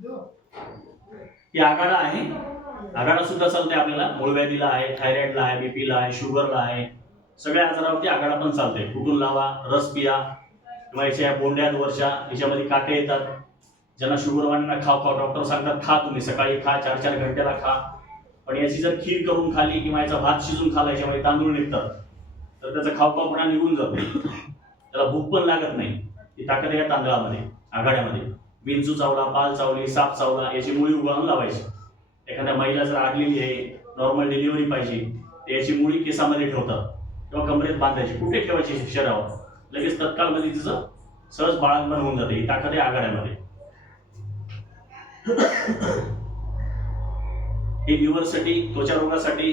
ही आघाडा आहे, आघाडा सुद्धा चालते आपल्याला. मूळव्याधीला आहे, थायरॉइडला आहे, बीपीला आहे, शुगरला आहे, सगळ्या आजारावरती आघाडा पण चालते. कुटून लावा, रस पिया, किंवा याच्या बोंड्यात वर्षा याच्यामध्ये काटे येतात. ज्यांना शुगर वाढणार खाव खाव, डॉक्टर सांगतात खा तुम्ही, सकाळी खा, 4-4 घंट्याला खा. पण याची जर खीर करून खाली किंवा याचा भात शिजून खाला, याच्यामध्ये तांदूळ निघतात, तर त्याचा खावखावपणा निघून जातो, त्याला भूक पण लागत नाही. ती ताकद आहे या तांदळामध्ये, आघाड्यामध्ये. विंचू चावला, पाल चावली, साप चावला, याची मुळी उगाळून लावायची. एखाद्या महिला जर आडलेली आहे, नॉर्मल डिलिव्हरी पाहिजे, तर याची मुळी केसामध्ये ठेवतात किंवा कमरेत बांधायची. कुठे ठेवायची शरीरावर, लगेच तत्काळमध्ये तिचं सहज बाळंतपण होऊन जाते. ही ताकद आहे आघाड्यामध्ये. हे लिव्हरसाठी, त्वचा रोगासाठी,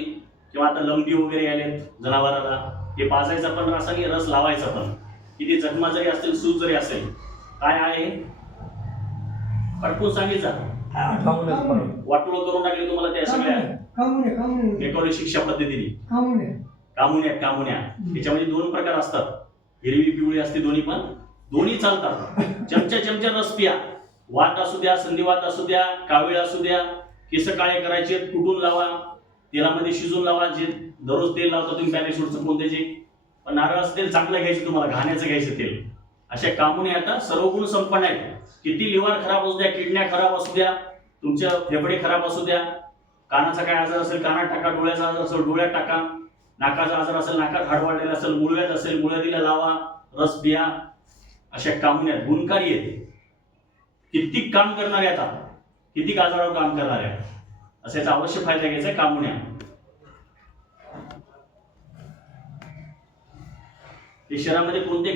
किंवा आता लंगडी वगैरे आलेत जनावराला, हे पाजायचा पण रस आणि रस लावायचा पण. किती जखमा जरी असतील, सूज जरी असेल, काय आहे पटकून सांगितलं, वाटोळ करून टाकले तुम्हाला त्या सगळ्या एकावरी शिक्षा पद्धतीने. कामुन्या याच्यामध्ये 2 प्रकार असतात, हिरवी पिवळी असते, दोन्ही चालतात. चमचा रस पिया, वात असू द्या, संधिवात असू द्या, कावीळ असू द्या, केस काळे करायचे, कुटून लावा, तेलामध्ये शिजून लावा. जे दररोज तेल लावता तुम्ही पॅराशूटचं कोणत्याचे, पण नारळाचं तेल चांगलं घ्यायचं, तुम्हाला घाण्याचं घ्यायचं तेल. अशा कामुने आता सर्व गुण संपन्न आहेत. किती लिव्हर खराब असू द्या, किडन्या खराब असू द्या, तुमच्या फेफडे खराब असू द्या, कानाचा काय आजार असेल कानात टाका, डोळ्याचा आजार असेल डोळ्यात टाका, नाकाचा आजार असेल नाकात हाड वाढलेला असेल, मूळव्याध असेल मूळव्याधीला लावा, रस पिया. अशा कामुने आहेत, गुणकारी आहेत, किती काम करणारे, आता किती आजारावर काम करणारे, असायचा अवश्य फायदा घ्यायचा. कामुन्या हे शरीरामध्ये कोणते